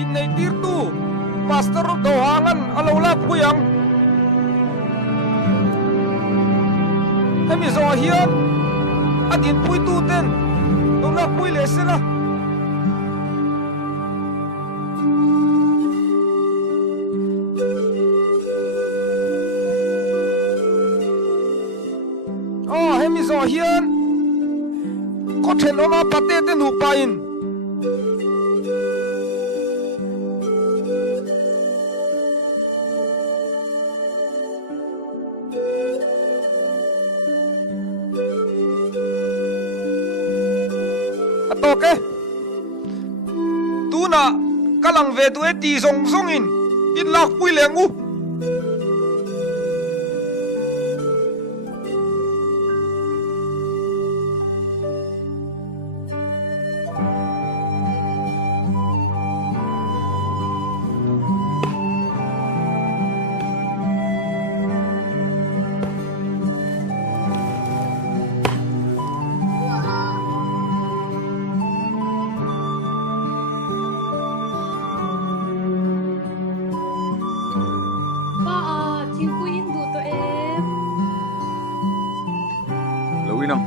Inay tirtu, pastor dohangan alawlap ko yang. Hemi zohian, adin pui tuten, donak pui lesena. Oh, hemi zohian, ko then ona pate ten hupain. Okay. Tu na kalang ve tu eti song songin in lak pui lengu.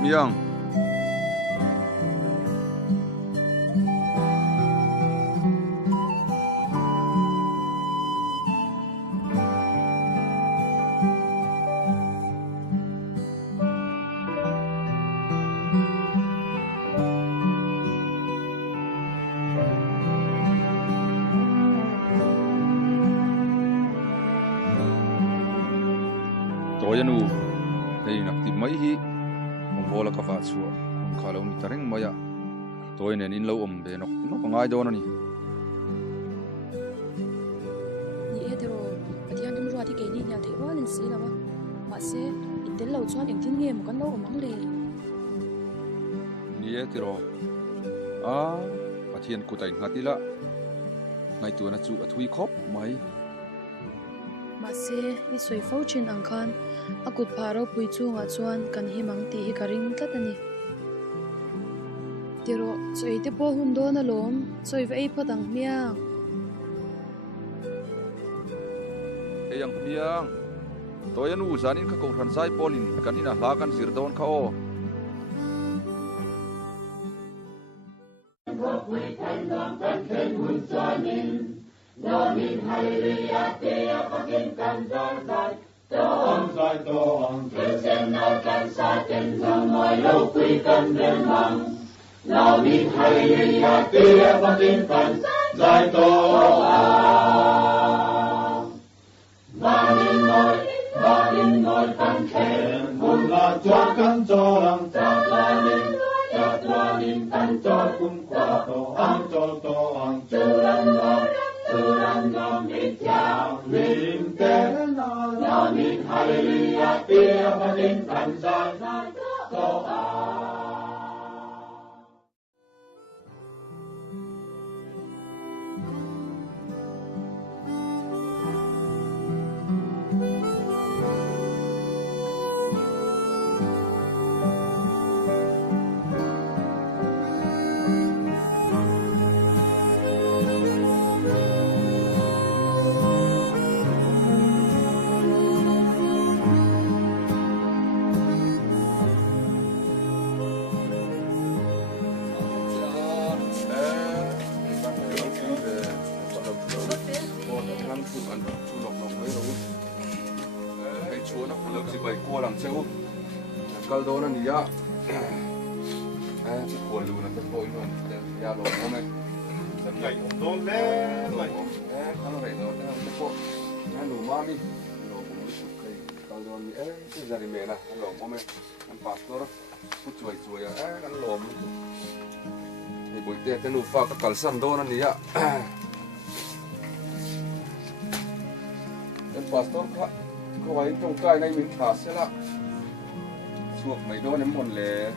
Miang toyanu hei nak ti mai hi bola ka fa chu kun khala ni tareng maya toy nen in lo om be nok no ngai do na ni e dero patian dum ruwa thi ke ni nya the wa len si la wa ma se intel lo chuan eng tin nge mo kan lo mang le ni e tiro a pathian ku tai ngatila ngai tu na chu athui khop mai ma se i soi fo chin ang khan akut pharo pui chu nga chuan kan hi mang ti hi karing tlatani tiro choi te po hun do na lom choi ve phodang mia e yang miang toyanu zanin ka ko ran sai polin kanina hla kan sir don kha o Nomin hallelujah te apakin kan zar zar Sai toang Từ xem nào can sa tên rằng mọi lâu quy cân đến bằng nào biết hay lý ya tia và tin phần Sai toang Ba in ngồi căn khen Hồn là cho căn cho rằng Chát la ninh căn cho cung qua toang Chú lăng ngon ít chào Linh tên nào biết hay lý ya tia và tin phần Sai toang Kalau dona ni ya, kuat lu nanti kau ini ya lo mana? Ngày hôm đó lẽ mày Kalau rey dona nanti kau, lu mami, lo mau sukai. Kalau dona ni ini dari mana? Lo mana? Kan pastor, cuai ya, kan lo. Ni boleh dia nu fa kalsan dona ni ya. Kan pastor kau ini trong kai này mình khá sẽ là suộc mấy đô ném một lề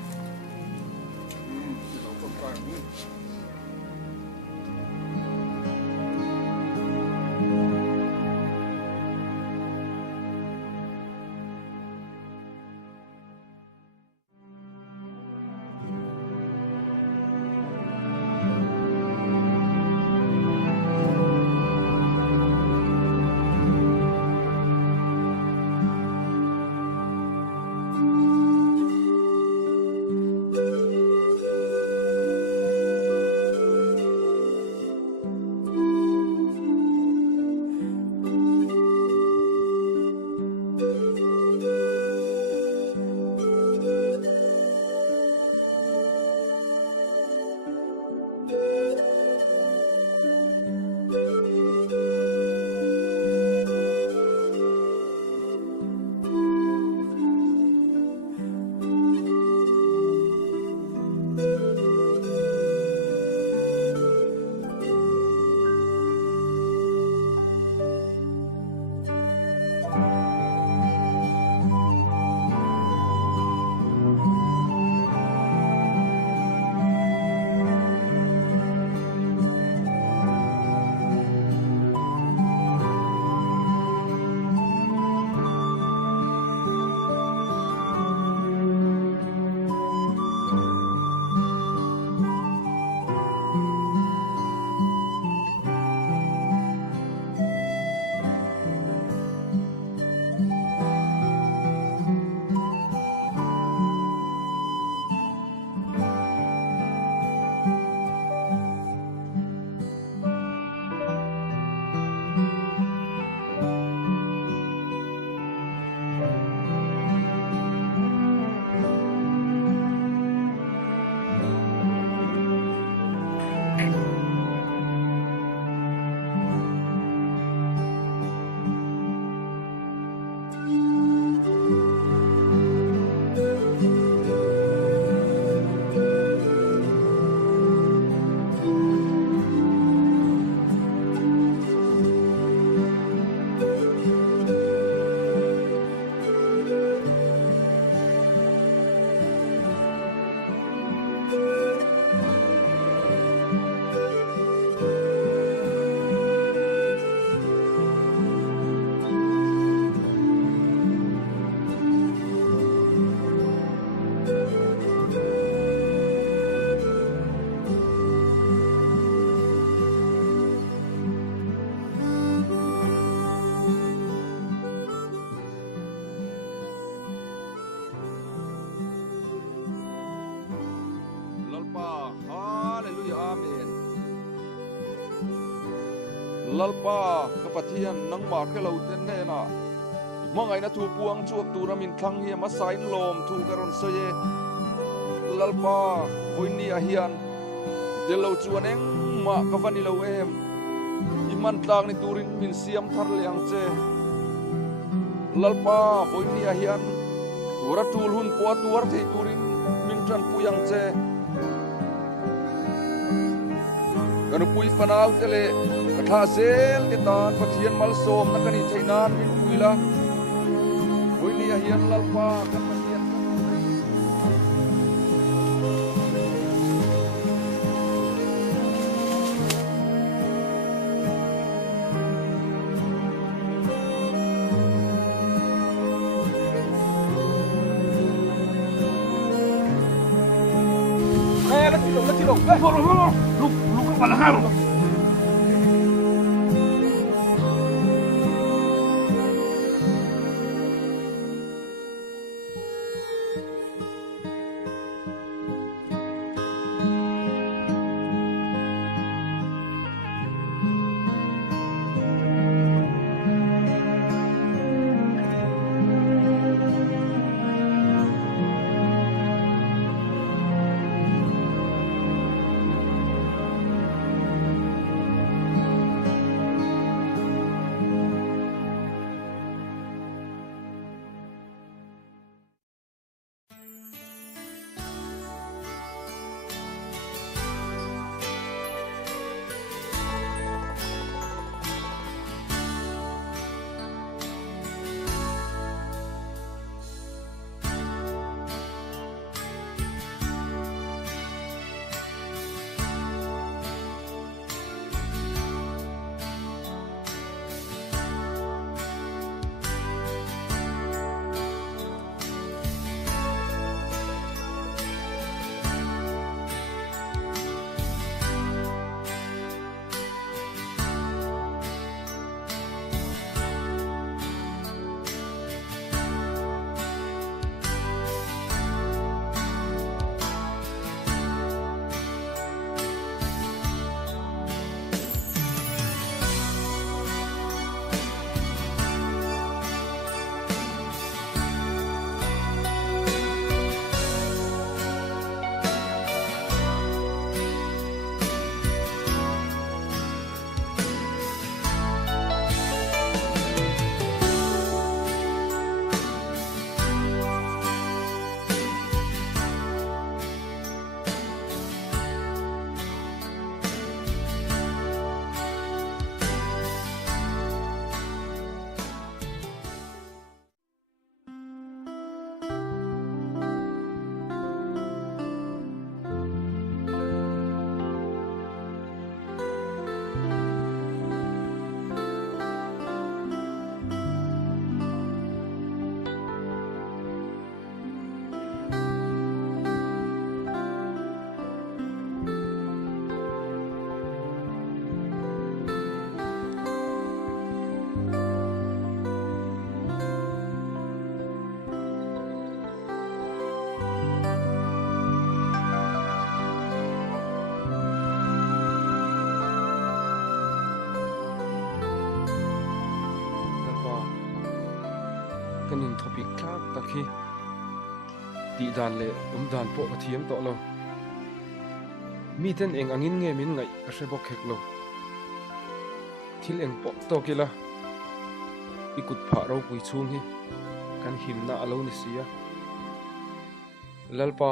lalpa kapathian nang ma khe lo ten ne na mangai na thu puang chuak tu ramin thlang hi ma sain lom thu karon soye lalpa voini a hian delo chuaneng ma kavani lo em iman tlang ni turin min siam thar liang che lalpa voini a hian tura tul hun po tuar thei turin min tran puyang che kanu pui fanau tele katha sel te tan pathian mal som na kani theinan min puila voini a hian lalpa kan pathian Let's go. Look, Valhalla. kanin topic klak takhi ti dan le dan po ka thiam to lo mi ten eng angin nge min ngai a shebok hek lo thil eng po to kila ikut pha ro pui chung hi kan him na alo ni sia lalpa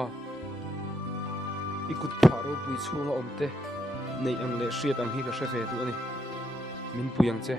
ikut pha ro pui chung a omte nei ang le hriat ang hi ka hre ve tu ani min puyang che